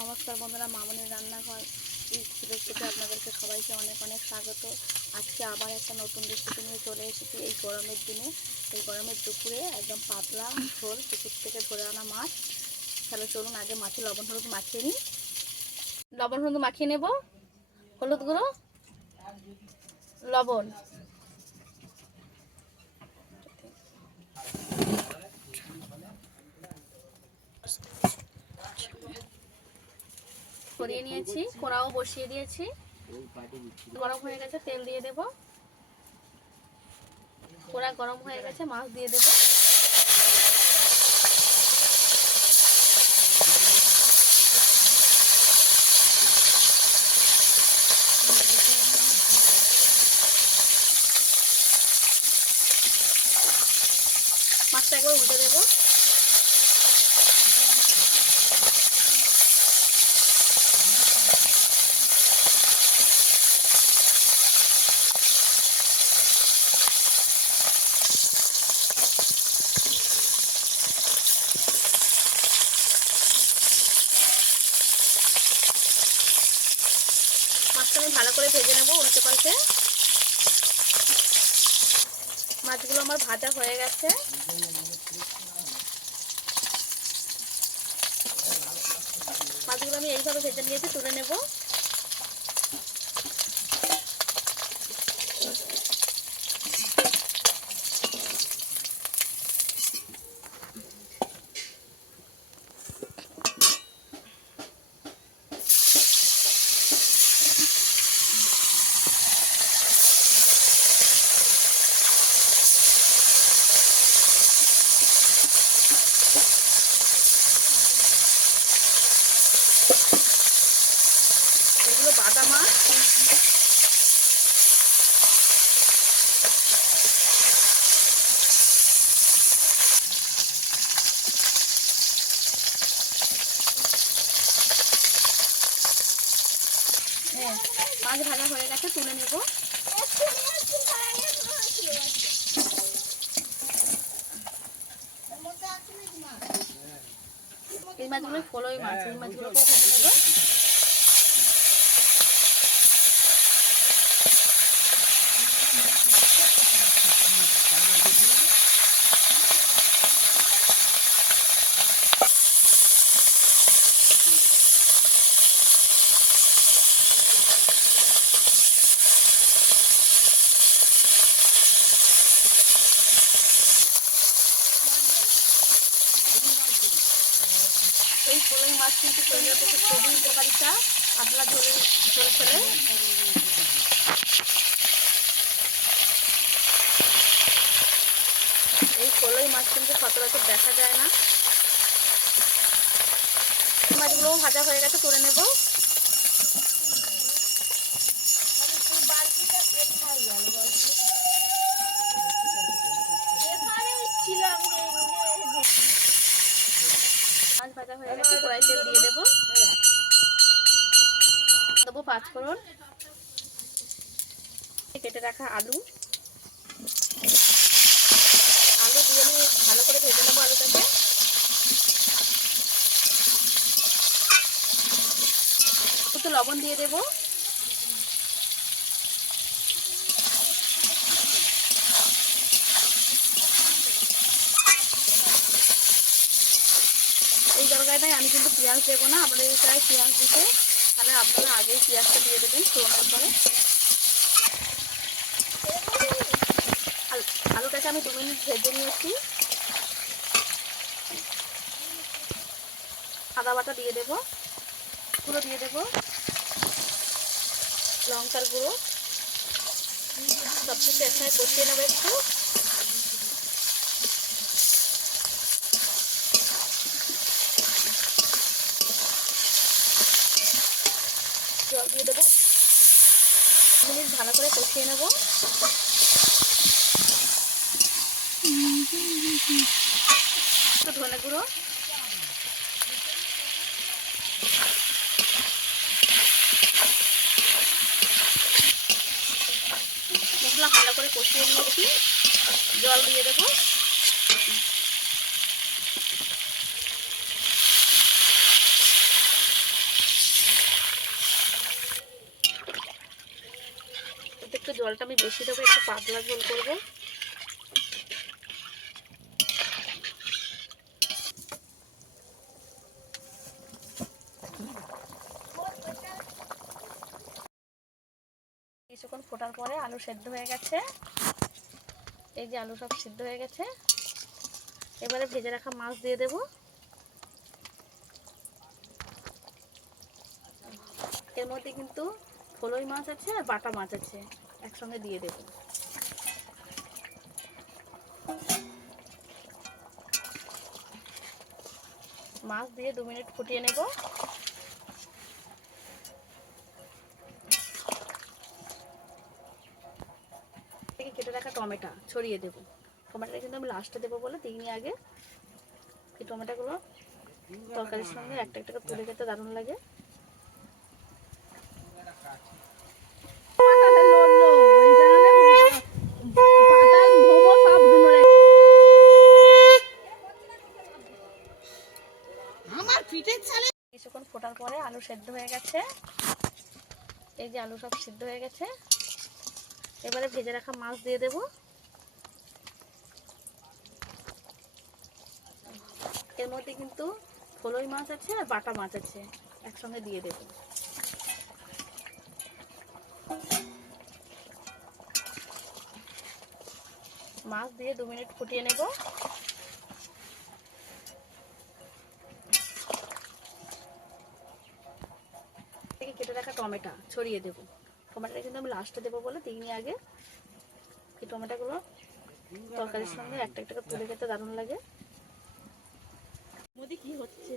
নমস্কার বন্ধুরা, মামনের রান্নাঘর এই রেসিপিতে আপনাদেরকে সবাইকে অনেক অনেক স্বাগত। আজকে আবার একটা নতুন রেসিপি নিয়ে চলে এসেছি এই গরমের দিনে। এই গরমের দুপুরে একদম পাতলা ঝোল, পুকুর থেকে ধরে আনা মাছ। তাহলে চলুন আগে মাছে লবণ হলুদ মাখিয়ে নিই। লবণ হলুদ মাখিয়ে নেব, হলুদ গুঁড়ো, লবণ। সরিয়ে নিয়েছি, কড়াও বসিয়ে দিয়েছি। গরম হয়ে গেছে, তেল দিয়ে দেব। কড়া গরম হয়ে গেছে, মাছ দিয়ে দেব মাছটা একবার উল্টে দেবো মাছটা আমি ভালো করে ভেজে নেব উল্টে পাল্টে। মাছগুলো আমার ভাজা হয়ে গেছে। মাছগুলো আমি এইভাবে ভেজে নিয়েছি, তুলে নেব। বাটা মাছ। মাছ ভাজা হয়ে গেছে তুলে নেব। এই মাছগুলো ফলই মাছ এই মাছগুলোকে কলই মাছ কিন্তু শরীরের পক্ষে খুবই উপকারিতা। পাতলা ঝোলে, ঝোল খেলে। এই কলই মাছ কিন্তু সচরাচর দেখা যায় না। মাছগুলোও ভাজা হয়ে গেছে, তুলে নেব। কড়াই তেল দিয়ে দেবো। দেবো পাঁচ ফোড়ন। কেটে রাখা আলু। আলু দিয়ে আমি ভালো করে ভেজে নেব আলুটাকে। একটু লবণ দিয়ে দেবো। এই আমি কিন্তু পেঁয়াজ দেবো না আপনাদের চাই পেঁয়াজ দিতে। তাহলে আপনারা আগেই পেঁয়াজটা দিয়ে দেবেন, ফোড়নের পরে। আলু- আলুটাকে আমি দু মিনিট ভেজে নিয়েছি। আদা বাটা দিয়ে দেবো, গুঁড়ো দিয়ে দেবো, লঙ্কার গুঁড়ো। সব কিছু একসাথে কষিয়ে নেব একটু জল দিয়ে দেবো মিনিট ভালো করে কষিয়ে নেব। ধনে গুঁড়ো। মশলা ভালো করে কষিয়ে নিয়েছি। জল দিয়ে দেবো একটু জলটা আমি বেশি দেবো, একটু পাতলা ঝোল করব। কিছুক্ষণ ফোটার পরে আলু সেদ্ধ হয়ে গেছে। এই যে আলু সব সিদ্ধ হয়ে গেছে। এবারে ভেজে রাখা মাছ দিয়ে দেব। এর মধ্যে কিন্তু ফলই মাছ আছে আর বাটা মাছ আছে। একসঙ্গে দিয়ে দেব। মাছ দিয়ে দু মিনিট ফুটিয়ে নেব। কেটে রাখা টমেটো ছড়িয়ে দেবো। টমেটোটা কিন্তু আমি লাস্টে দেবো বলে দিইনি আগে। এই টমেটোগুলো তরকারির সঙ্গে একটা একটা করে তুলে খেতে দারুণ লাগে আমার পিঠের চালে কিছুক্ষণ ফোটার পরে আলু সেদ্ধ হয়ে গেছে। এই যে আলু সব সিদ্ধ হয়ে গেছে। এবারে ভেজে রাখা মাছ দিয়ে দেব। এর মধ্যে কিন্তু ফলই মাছ আছে আর বাটা মাছ আছে, একসঙ্গে দিয়ে দেব। মাছ দিয়ে দু মিনিট ফুটিয়ে নেব থেকে কেটে রাখা টমেটো ছড়িয়ে দেবো। টমেটোটা কিন্তু আমি লাস্টে দেবো বলে দিইনি আগে। এই টমেটোগুলো তরকারির সঙ্গে একটা একটা করে তুলে খেতে দারুণ লাগে। মোদি কি হচ্ছে?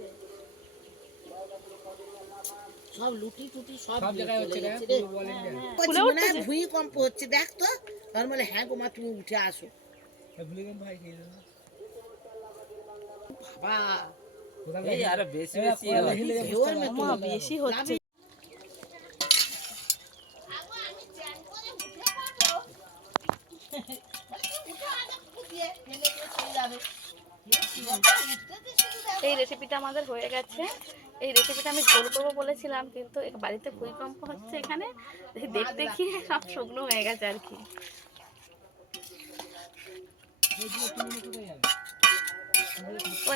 সব লুটি টুটি সব সব জায়গায় হচ্ছে রে চলে গেছে রে। পুরো বলেন যে হ্যাঁ, মনে হয়। ভূমিকম্প হচ্ছে দেখ তো। তার মানে হ্যাঁ গো মা তুমি উঠে আসো। ভুলিগম ভাই খেয়ে বাবা। এই আরও বেশি বেশি। ঢেউয়ের মতো মা, বেশি হচ্ছে। এই রেসিপিটা আমাদের হয়ে গেছে। এই রেসিপিটা আমি ঝোল করব বলেছিলাম, কিন্তু বাড়িতে ভূমিকম্প হচ্ছে এখানে। দেখতে কি সব শুকনো হয়ে গেছে আর কি।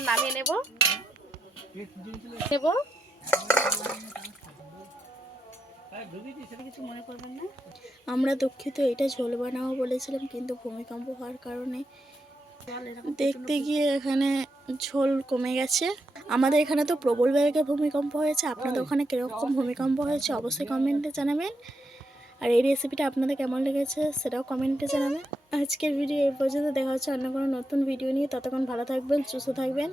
নামিয়ে নেব। নেব। আমরা দুঃখিত, এটা ঝোল বানাবো বলেছিলাম, কিন্তু ভূমিকম্প হওয়ার কারণে দেখতে গিয়ে এখানে ঝোল কমে গেছে। আমাদের এখানে তো প্রবল বেগে ভূমিকম্প হয়েছে। আপনাদের ওখানে কীরকম ভূমিকম্প হয়েছে অবশ্যই কমেন্টে জানাবেন। আর এই রেসিপিটা আপনাদের কেমন লেগেছে সেটাও কমেন্টে জানাবেন। আজকের ভিডিও এই পর্যন্ত দেখা হচ্ছে অন্য কোনো নতুন ভিডিও নিয়ে। ততক্ষণ ভালো থাকবেন সুস্থ থাকবেন।